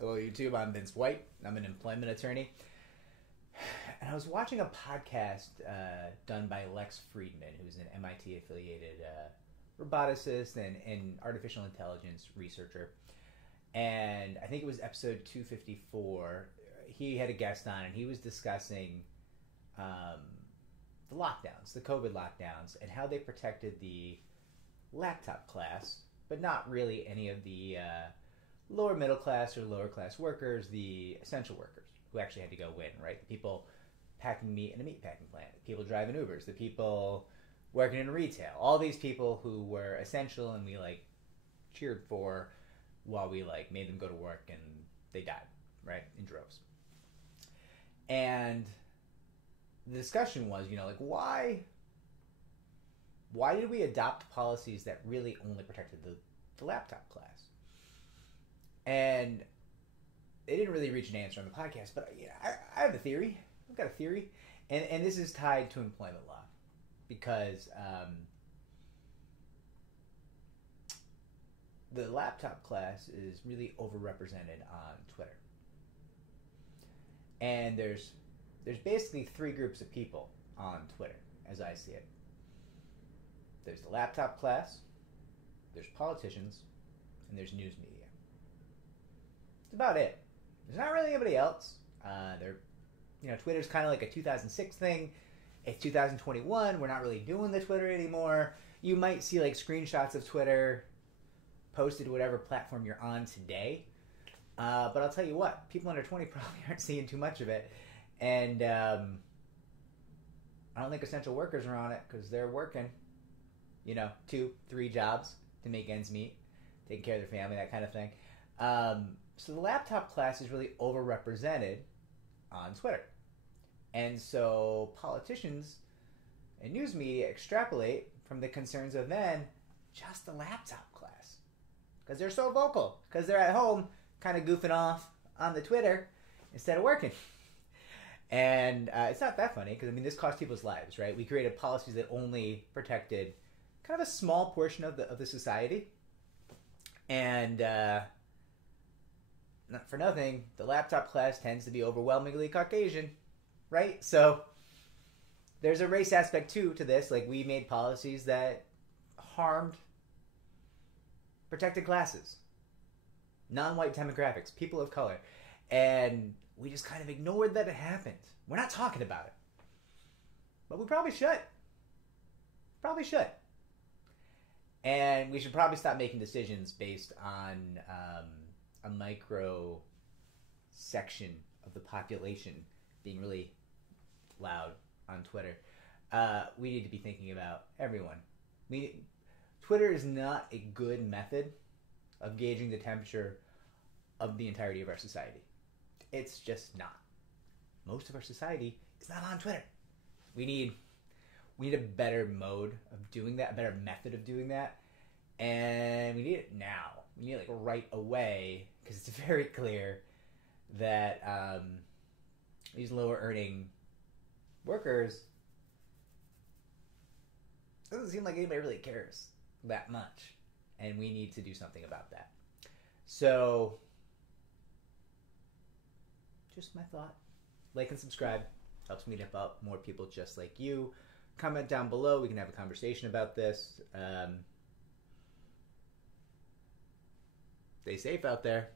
Hello, YouTube. I'm Vince White. I'm an employment attorney. And I was watching a podcast done by Lex Friedman, who's an MIT-affiliated roboticist and artificial intelligence researcher. And I think it was episode 254. He had a guest on, and he was discussing the lockdowns, the COVID lockdowns, and how they protected the laptop class, but not really any of the lower middle class or lower class workers, the essential workers who actually had to go in, right? The people packing meat in a meat packing plant, the people driving Ubers, the people working in retail, all these people who were essential and we cheered for while we made them go to work and they died, right? In droves. And the discussion was, why did we adopt policies that really only protected the laptop class? And they didn't really reach an answer on the podcast, but I have a theory. I've got a theory, and this is tied to employment law because the laptop class is really overrepresented on Twitter, and there's basically three groups of people on Twitter, as I see it. There's the laptop class, there's politicians, and there's news media. That's about it. There's not really anybody else. Twitter's kind of like a 2006 thing. It's 2021. We're not really doing the Twitter anymore. You might see screenshots of Twitter posted to whatever platform you're on today. But I'll tell you what, people under 20 probably aren't seeing too much of it. And I don't think essential workers are on it because they're working, 2, 3 jobs to make ends meet, taking care of their family, that kind of thing. So the laptop class is really overrepresented on Twitter. And so politicians and news media extrapolate from the concerns of then just the laptop class. Because they're so vocal. Because they're at home kind of goofing off on the Twitter instead of working. And it's not that funny because, this cost people's lives, right? We created policies that only protected kind of a small portion of the society. And not for nothing, the laptop class tends to be overwhelmingly Caucasian, right? So there's a race aspect too to this. We made policies that harmed protected classes, non-white demographics, people of color, and we just kind of ignored that it happened. We're not talking about it, but we probably should. Probably should. And we should probably stop making decisions based on a micro section of the population being really loud on Twitter. We need to be thinking about everyone. Twitter is not a good method of gauging the temperature of the entirety of our society. It's just not. Most of our society is not on Twitter. We need a better mode of doing that, a better method of doing that, and we need it now. We need it right away because it's very clear that these lower earning workers, it doesn't seem like anybody really cares that much, and we need to do something about that. So, just my thought. Like and subscribe. Helps me tip up more people just like you. Comment down below. We can have a conversation about this. Stay safe out there.